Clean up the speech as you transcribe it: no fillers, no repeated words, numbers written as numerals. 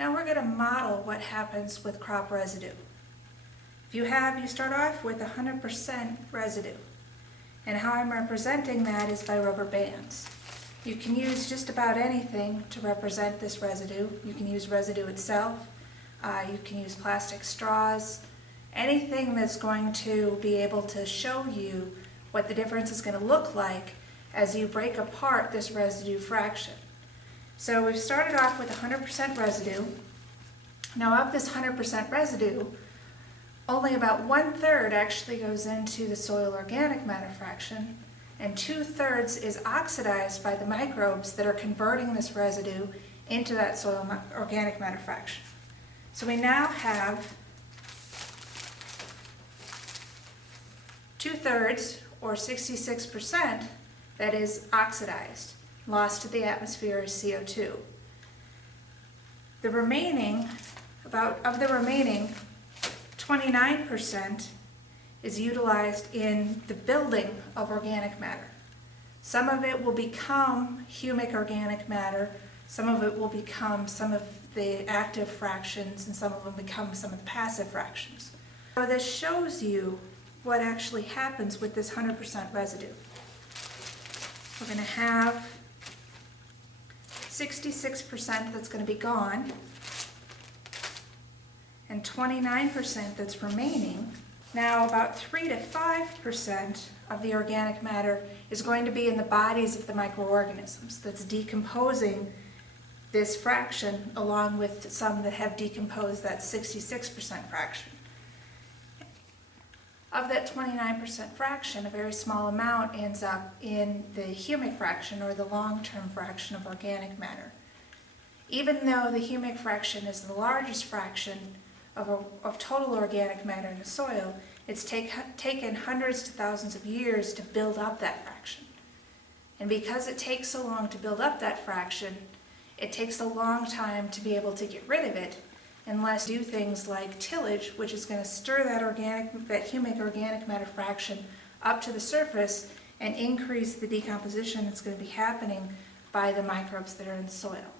Now we're going to model what happens with crop residue. You start off with 100% residue. And how I'm representing that is by rubber bands. You can use just about anything to represent this residue. You can use residue itself. You can use plastic straws. Anything that's going to be able to show you what the difference is going to look like as you break apart this residue fraction. So we've started off with 100% residue. Now of this 100% residue, only about 1/3 actually goes into the soil organic matter fraction, and 2/3 is oxidized by the microbes that are converting this residue into that soil organic matter fraction. So we now have 2/3, or 66%, that is oxidized, lost to the atmosphere as CO2. The remaining, of the remaining, 29% is utilized in the building of organic matter. Some of it will become humic organic matter, some of it will become some of the active fractions, and some of them become some of the passive fractions. So this shows you what actually happens with this 100% residue. We're going to have 66% that's going to be gone, and 29% that's remaining. Now about 3 to 5% of the organic matter is going to be in the bodies of the microorganisms that's decomposing this fraction, along with some that have decomposed that 66% fraction. Of that 29% fraction, a very small amount ends up in the humic fraction, or the long-term fraction of organic matter. Even though the humic fraction is the largest fraction of total organic matter in the soil, it's taken hundreds to thousands of years to build up that fraction. And because it takes so long to build up that fraction, it takes a long time to be able to get rid of it, unless you do things like tillage, which is going to stir that humic organic matter fraction up to the surface and increase the decomposition that's going to be happening by the microbes that are in the soil.